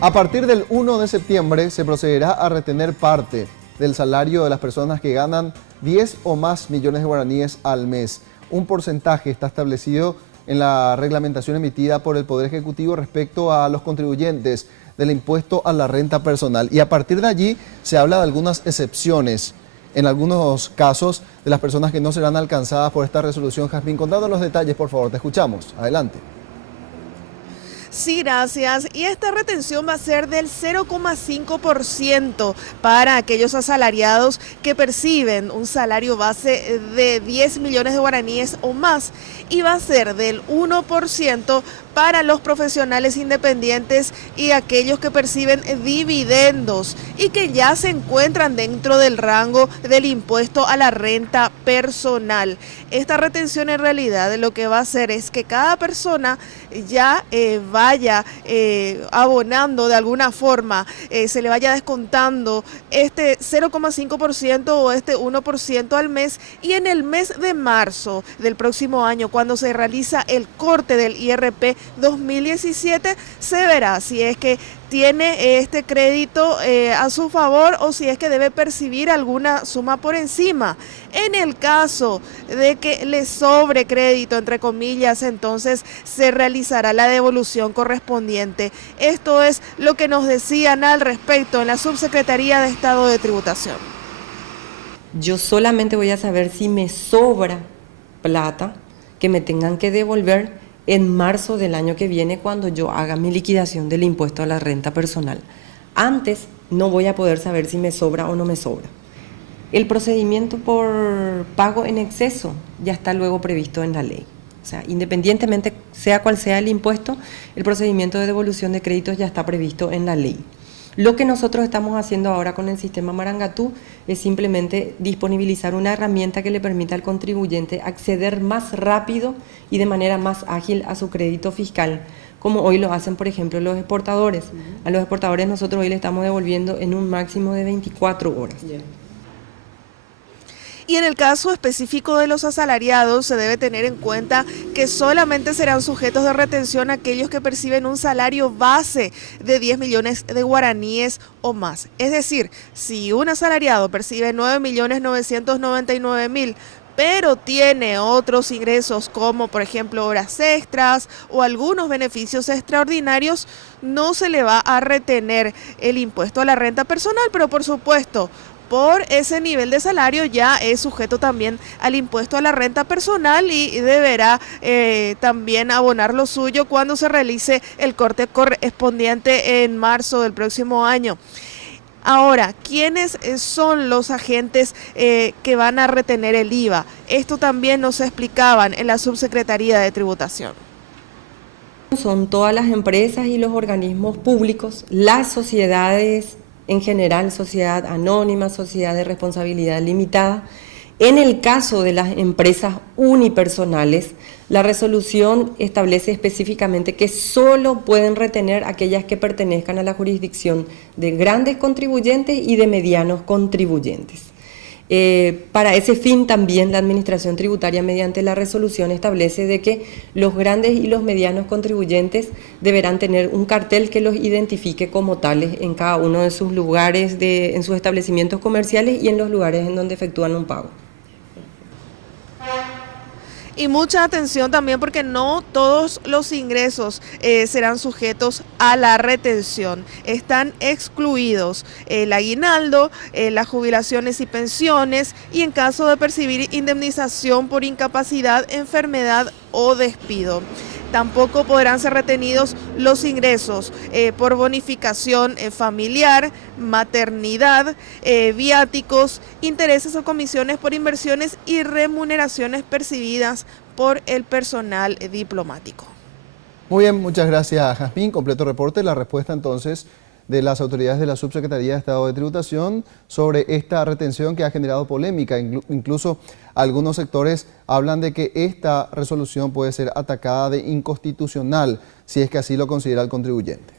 A partir del 1 de septiembre se procederá a retener parte del salario de las personas que ganan 10 o más millones de guaraníes al mes. Un porcentaje está establecido en la reglamentación emitida por el Poder Ejecutivo respecto a los contribuyentes del impuesto a la renta personal. Y a partir de allí se habla de algunas excepciones, en algunos casos, de las personas que no serán alcanzadas por esta resolución. Jazmín, contando los detalles, por favor, te escuchamos. Adelante. Sí, gracias. Y esta retención va a ser del 0,5% para aquellos asalariados que perciben un salario base de 10 millones de guaraníes o más, y va a ser del 1% para los profesionales independientes y aquellos que perciben dividendos y que ya se encuentran dentro del rango del impuesto a la renta personal. Esta retención en realidad lo que va a hacer es que cada persona ya vaya abonando de alguna forma, se le vaya descontando este 0,5% o este 1% al mes, y en el mes de marzo del próximo año, cuando se realiza el corte del IRP 2017, se verá si es que tiene este crédito a su favor o si es que debe percibir alguna suma por encima. En el caso de que le sobre crédito, entre comillas, entonces se realizará la devolución correspondiente. Esto es lo que nos decían al respecto en la Subsecretaría de Estado de Tributación. Yo solamente voy a saber si me sobra plata que me tengan que devolver en marzo del año que viene, cuando yo haga mi liquidación del impuesto a la renta personal. Antes no voy a poder saber si me sobra o no me sobra. El procedimiento por pago en exceso ya está luego previsto en la ley. O sea, independientemente sea cual sea el impuesto, el procedimiento de devolución de créditos ya está previsto en la ley. Lo que nosotros estamos haciendo ahora con el sistema Marangatú es simplemente disponibilizar una herramienta que le permita al contribuyente acceder más rápido y de manera más ágil a su crédito fiscal, como hoy lo hacen, por ejemplo, los exportadores. A los exportadores nosotros hoy le estamos devolviendo en un máximo de 24 horas. Y en el caso específico de los asalariados, se debe tener en cuenta que solamente serán sujetos de retención aquellos que perciben un salario base de 10 millones de guaraníes o más. Es decir, si un asalariado percibe 9.999.000, pero tiene otros ingresos como por ejemplo horas extras o algunos beneficios extraordinarios, no se le va a retener el impuesto a la renta personal, pero por supuesto, por ese nivel de salario ya es sujeto también al impuesto a la renta personal y deberá también abonar lo suyo cuando se realice el corte correspondiente en marzo del próximo año. Ahora, ¿quiénes son los agentes que van a retener el IVA? Esto también nos explicaban en la Subsecretaría de Tributación. Son todas las empresas y los organismos públicos, las sociedades en general, sociedad anónima, sociedad de responsabilidad limitada. En el caso de las empresas unipersonales, la resolución establece específicamente que solo pueden retener aquellas que pertenezcan a la jurisdicción de grandes contribuyentes y de medianos contribuyentes. Para ese fin también la Administración Tributaria, mediante la resolución, establece de que los grandes y los medianos contribuyentes deberán tener un cartel que los identifique como tales en cada uno de sus lugares, en sus establecimientos comerciales y en los lugares en donde efectúan un pago. Y mucha atención también, porque no todos los ingresos serán sujetos a la retención. Están excluidos el aguinaldo, las jubilaciones y pensiones, y en caso de percibir indemnización por incapacidad, enfermedad o despido. Tampoco podrán ser retenidos los ingresos por bonificación familiar, maternidad, viáticos, intereses o comisiones por inversiones y remuneraciones percibidas por el personal diplomático. Muy bien, muchas gracias, Jazmín. Completo reporte, la respuesta entonces de las autoridades de la Subsecretaría de Estado de Tributación sobre esta retención que ha generado polémica. Incluso algunos sectores hablan de que esta resolución puede ser atacada de inconstitucional si es que así lo considera el contribuyente.